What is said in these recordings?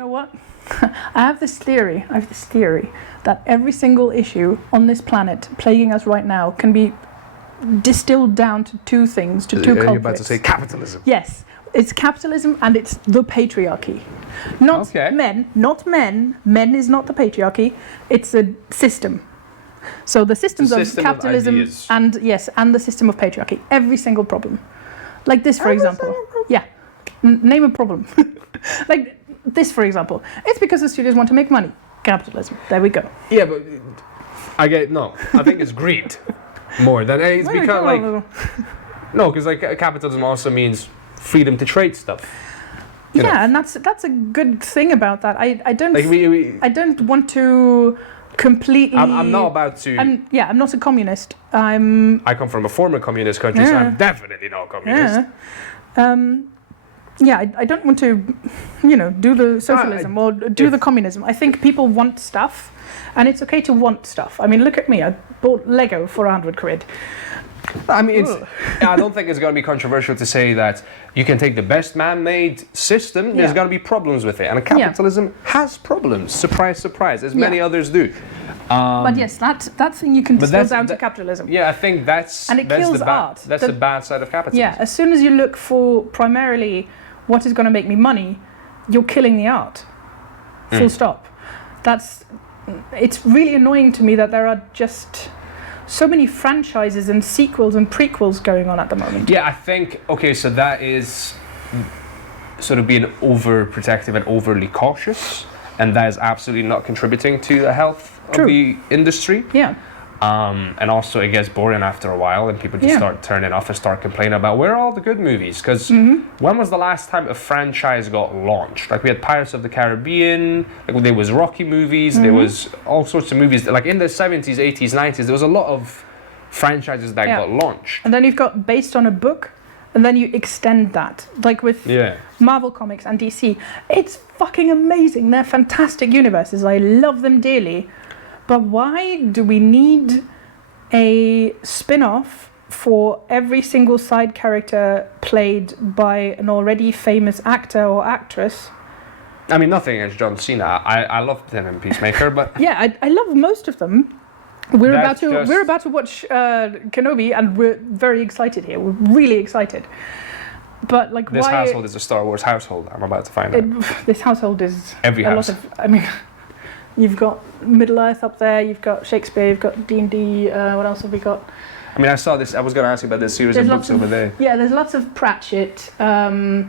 You know what? I have this theory that every single issue on this planet plaguing us right now can be distilled down to two things, to two culprits. You're about to say capitalism. Yes, it's capitalism and it's the patriarchy. Not men, not men. Men is not the patriarchy. It's a system. So the systems of capitalism and the system of patriarchy. Every single problem. Like this, for example. Yeah. Name a problem. Like this, for example. It's because the studios want to make money. Capitalism. There we go. Yeah, but I think it's greed more than it's because like no, because like capitalism also means freedom to trade stuff. Yeah, and that's a good thing about that. I don't I don't want to completely. I'm not about to. I'm not a communist. I come from a former communist country, so I'm definitely not a communist. I don't want to, do the socialism or do the communism. I think people want stuff, and it's okay to want stuff. I mean, look at me. I bought Lego for 100 quid. I mean, I don't think it's going to be controversial to say that you can take the best man-made system. There's going to be problems with it, and capitalism has problems. Surprise, surprise, as many others do. But yes, that thing you can distill down to capitalism. Yeah, I think that's kills art. That's the bad side of capitalism. Yeah, as soon as you look for primarily what is going to make me money, you're killing the art. Full stop. It's really annoying to me that there are just so many franchises and sequels and prequels going on at the moment. Yeah, I think, so that is sort of being overprotective and overly cautious, and that is absolutely not contributing to the health of the industry. Yeah. And also it gets boring after a while, and people just start turning off and start complaining about where are all the good movies? Because when was the last time a franchise got launched? Like we had Pirates of the Caribbean, like there was Rocky movies, there was all sorts of movies. Like in the 70s, 80s, 90s, there was a lot of franchises that got launched. And then you've got based on a book, and then you extend that. Like with Marvel Comics and DC. It's fucking amazing. They're fantastic universes. I love them dearly. But why do we need a spin-off for every single side character played by an already famous actor or actress? I mean, nothing against John Cena. I loved him in Peacemaker, but I love most of them. We're about to watch Kenobi, and we're very excited here. We're really excited. But like, this household is a Star Wars household. I'm about to find out. This household is every house. You've got Middle-earth up there, you've got Shakespeare, you've got D&D, what else have we got? I mean, I saw this, I was going to ask you about this series of books over there. Yeah, there's lots of Pratchett. My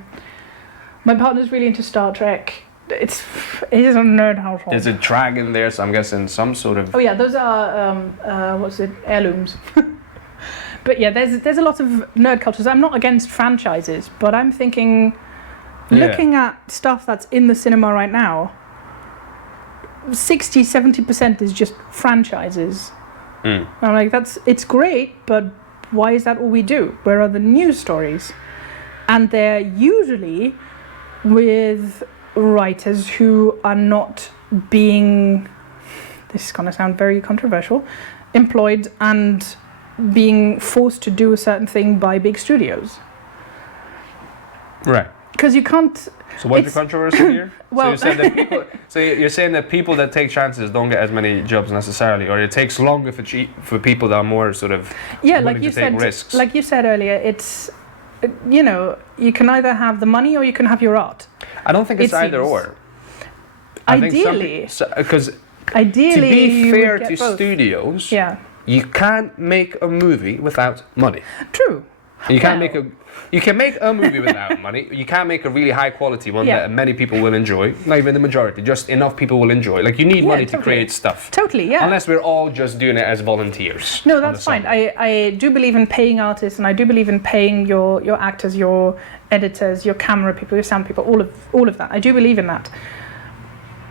partner's really into Star Trek. It is a nerd household. There's a dragon there, so I'm guessing some sort of... Oh yeah, those are, heirlooms. But yeah, there's a lot of nerd cultures. I'm not against franchises, but I'm thinking, looking at stuff that's in the cinema right now, 60-70% is just franchises. I'm like, it's great, but why is that all we do? Where are the news stories? And they're usually with writers who are not being, this is going to sound very controversial, employed and being forced to do a certain thing by big studios. Right. Because you can't... So what's the controversy here? Well, so you're saying that people that take chances don't get as many jobs necessarily, or it takes longer for people that are more sort of willing to take risks. Like you said earlier, it's you can either have the money or you can have your art. I don't think it's either or. Ideally, because ideally, to be fair to studios, you can't make a movie without money. True. You can make a movie without money. You can't make a really high quality one that many people will enjoy. Not even the majority, just enough people will enjoy. Like you need money to create stuff. Totally, yeah. Unless we're all just doing it as volunteers. No, that's fine. I do believe in paying artists, and I do believe in paying your actors, your editors, your camera people, your sound people, all of that. I do believe in that.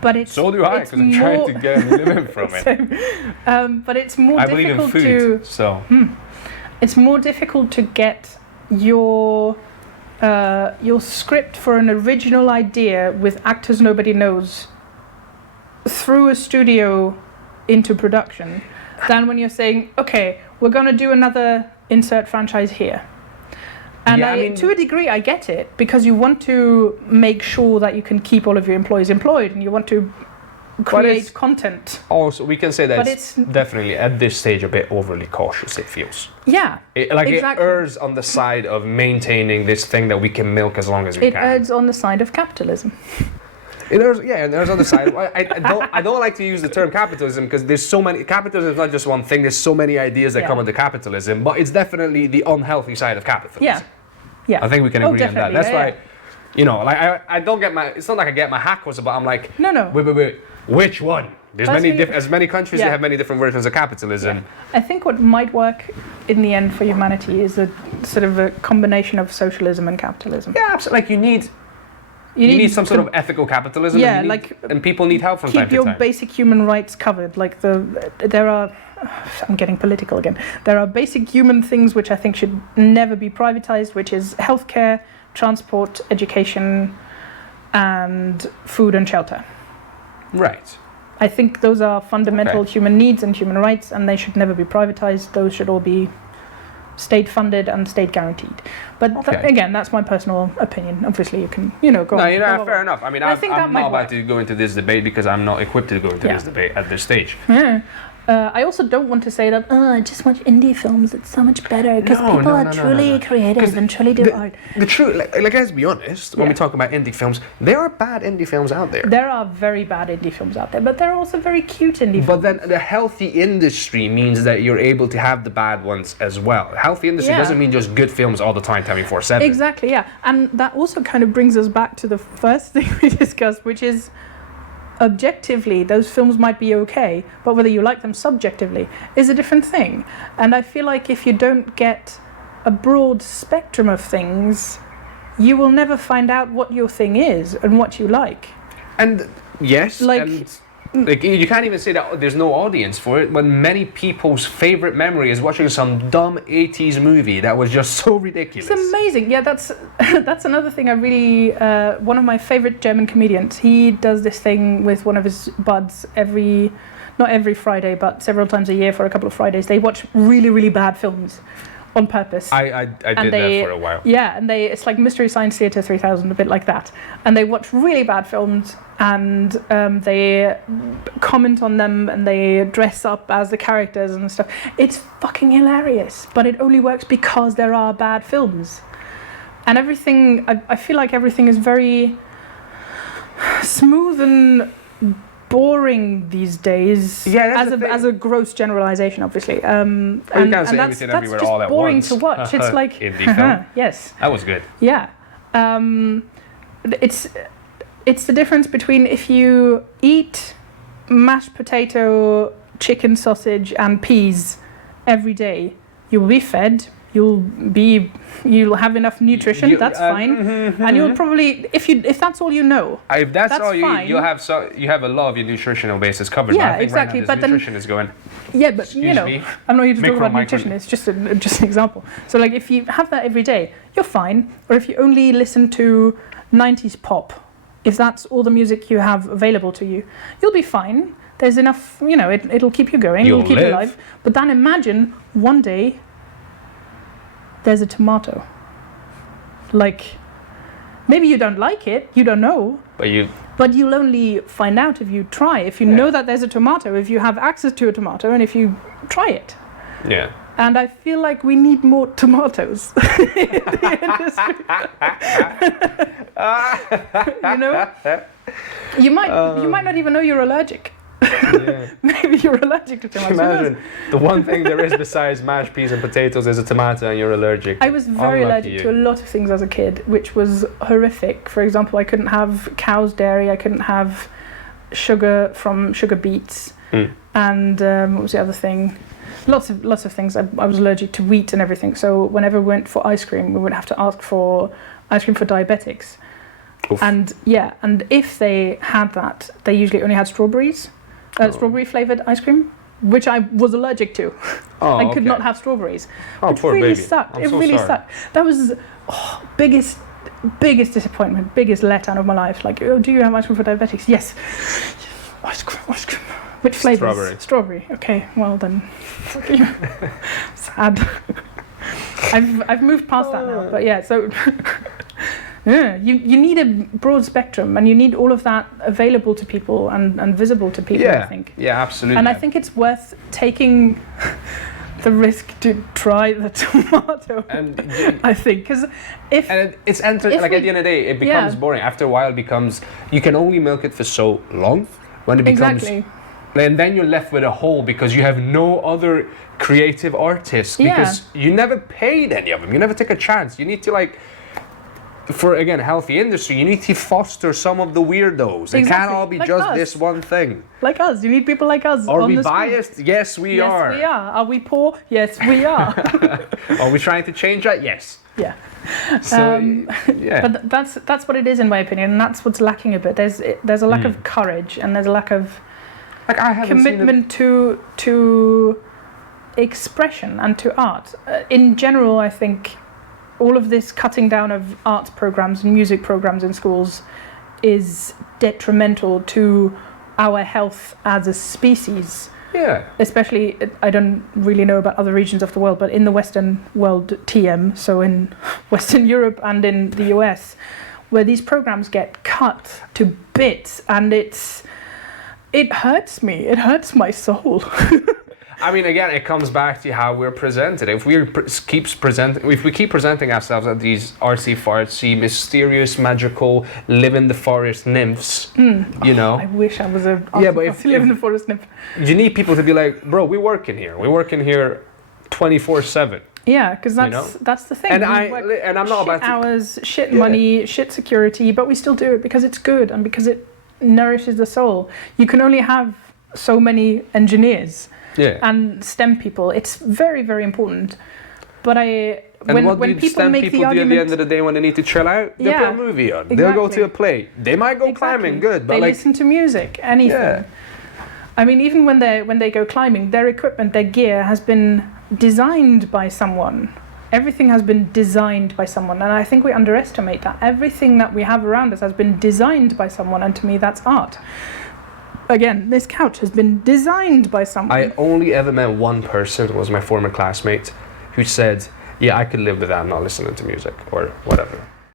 But it's so do I, because I'm trying to get a living from it. But it's more difficult believe in food, it's more difficult to get your script for an original idea with actors nobody knows through a studio into production than when you're saying, okay, we're going to do another insert franchise here. And to a degree, I get it, because you want to make sure that you can keep all of your employees employed, and you want to create content. Also, we can say that it's definitely at this stage a bit overly cautious, it feels. Yeah, exactly. It errs on the side of maintaining this thing that we can milk as long as we can. It errs on the side of capitalism. There's on the side. I don't like to use the term capitalism, because there's so many. Capitalism is not just one thing. There's so many ideas that come into capitalism, but it's definitely the unhealthy side of capitalism. Yeah. I think we can agree on that. That's why, I don't get my. It's not like I get my hackles, but I'm like, no. Wait. Which one? There's as many countries that have many different versions of capitalism. Yeah. I think what might work in the end for humanity is a sort of a combination of socialism and capitalism. Yeah, absolutely. Like you need some sort of ethical capitalism. Yeah, and people need help from time to time. Keep your basic human rights covered. I'm getting political again. There are basic human things which I think should never be privatized, which is healthcare, transport, education, and food and shelter. Right. I think those are fundamental human needs and human rights, and they should never be privatized. Those should all be state-funded and state-guaranteed. But again, that's my personal opinion. Obviously, you can, go on. Fair enough. I mean, I'm not about to go into this debate because I'm not equipped to go into this debate at this stage. Yeah. I also don't want to say that, I just watch indie films, it's so much better, because people are truly creative and truly do art. The truth, let's be honest, when we talk about indie films, there are bad indie films out there. There are very bad indie films out there, but there are also very cute indie films. But then the healthy industry means that you're able to have the bad ones as well. Healthy industry doesn't mean just good films all the time, 24/7. Exactly, yeah. And that also kind of brings us back to the first thing we discussed, which is objectively, those films might be okay, but whether you like them subjectively is a different thing. And I feel like if you don't get a broad spectrum of things, you will never find out what your thing is and what you like. And yes, you can't even say that there's no audience for it, when many people's favorite memory is watching some dumb 80s movie that was just so ridiculous. It's amazing. Yeah, that's another thing I really... one of my favorite German comedians, he does this thing with one of his buds not every Friday, but several times a year for a couple of Fridays. They watch really, really bad films on purpose. I did that for a while. Yeah, and it's like Mystery Science Theater 3000, a bit like that. And they watch really bad films, and they comment on them, and they dress up as the characters and stuff. It's fucking hilarious, but it only works because there are bad films. And everything, I feel like everything is very smooth and boring these days. Yeah, as a gross generalization, obviously. And that's just all boring to watch. It's like indie film. Yes, that was good. Yeah, it's the difference between if you eat mashed potato, chicken sausage, and peas every day, you will be fed. You'll have enough nutrition. That's fine, and you'll probably if that's all you know. If that's all fine. you have a lot of your nutritional basis covered. Yeah, but I think exactly. Right now, but nutrition is going. Yeah, but I'm not here to talk about nutrition. It's just an example. So like if you have that every day, you're fine. Or if you only listen to 90s pop, if that's all the music you have available to you, you'll be fine. There's enough. It'll keep you going. It'll keep you alive. But then imagine one day there's a tomato. Like, maybe you don't like it, you don't know. But you'll only find out if you try. If you know that there's a tomato, if you have access to a tomato, and if you try it. Yeah. And I feel like we need more tomatoes in the industry. You might not even know you're allergic. Yeah. Maybe you're allergic to tomatoes. Imagine the one thing there is besides mashed peas and potatoes is a tomato, and you're allergic. I was very allergic to a lot of things as a kid, which was horrific. For example, I couldn't have cow's dairy. I couldn't have sugar from sugar beets. And what was the other thing? Lots of things. I was allergic to wheat and everything. So whenever we went for ice cream, we would have to ask for ice cream for diabetics. Oof. And if they had that, they usually only had strawberries. Strawberry flavoured ice cream, which I was allergic to. I could not have strawberries. It really sucked. It really sucked. That was biggest disappointment, biggest letdown of my life. Like, do you have ice cream for diabetics? Yes. Ice cream. Which flavours? Strawberry. Okay, well then. Sad. I've moved past that now, but yeah, so yeah, you need a broad spectrum, and you need all of that available to people and visible to people, I think. Yeah, absolutely. And I think it's worth taking the risk to try the tomato. And I think, because at the end of the day, it becomes boring. After a while, it becomes, you can only milk it for so long when it becomes. Exactly. And then you're left with a hole because you have no other creative artists because you never paid any of them. You never take a chance. You need to for again healthy industry, you need to foster some of the weirdos. It can't all be just this one thing. Like us, you need people like us. Are we biased? Yes, we are. Yes, we are. Are we poor? Yes, we are. Are we trying to change that? Yes. Yeah. So But that's what it is in my opinion, and that's what's lacking a bit. There's a lack of courage, and there's a lack of commitment to expression and to art. In general, I think all of this cutting down of arts programs and music programs in schools is detrimental to our health as a species. Yeah. Especially, I don't really know about other regions of the world, but in the Western world, TM, so in Western Europe and in the US, where these programs get cut to bits, and it hurts me. It hurts my soul. I mean, again, it comes back to how we're presented. If we keep presenting ourselves as these artsy-fartsy, mysterious, magical, live-in-the-forest nymphs, you know. I wish I was a live-in-the-forest nymph. You need people to be like, bro, we work in here. We work in here 24/7. Yeah, because that's the thing. And I'm not about hours, shit money, shit security, but we still do it because it's good and because it nourishes the soul. You can only have so many engineers. And STEM people, it's very, very important. But when people make the argument, at the end of the day when they need to chill out, they put a movie on. Exactly. They'll go to a play. They might go climbing, good. But they listen to music, anything. Yeah. I mean, even when they go climbing, their equipment, their gear has been designed by someone. Everything has been designed by someone, and I think we underestimate that. Everything that we have around us has been designed by someone, and to me, that's art. Again, this couch has been designed by someone. I only ever met one person, it was my former classmate, who said, yeah, I could live without not listening to music or whatever.